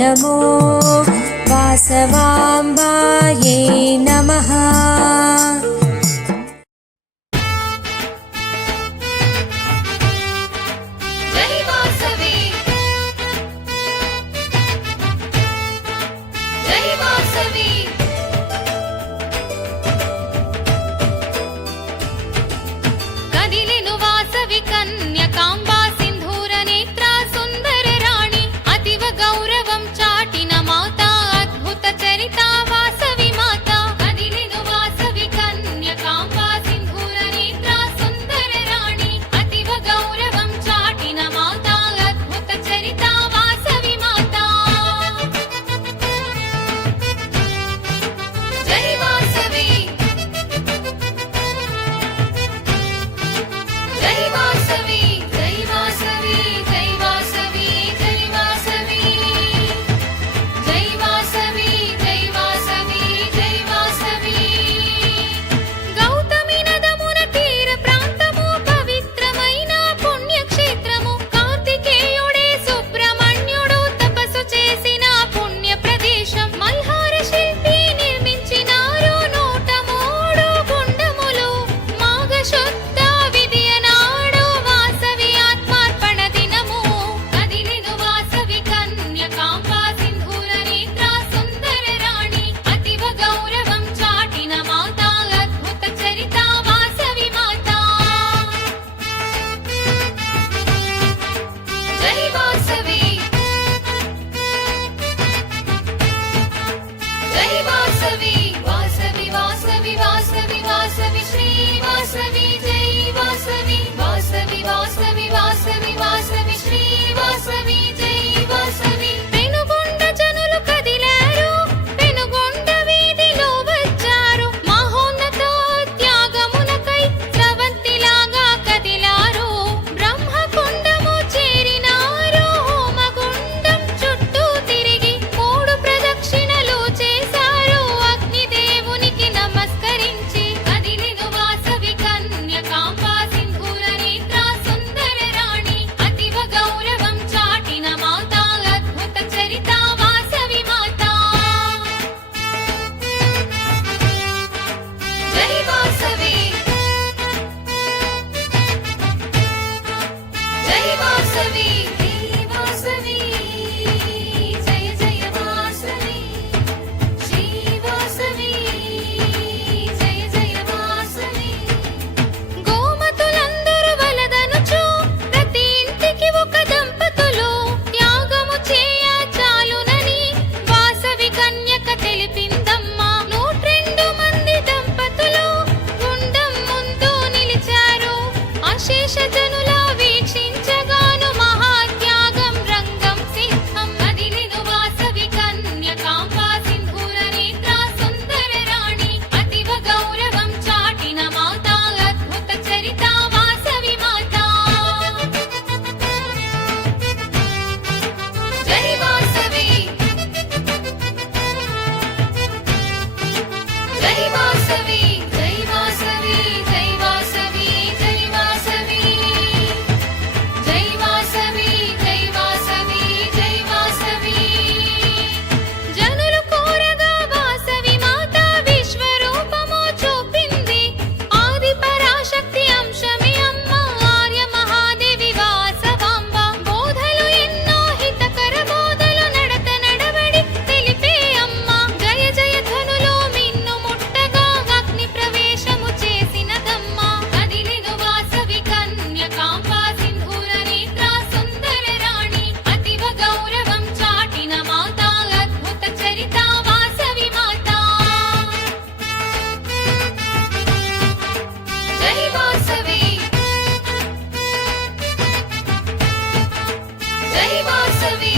नमो वासवाम्बायै नमः జై Save Sylvia.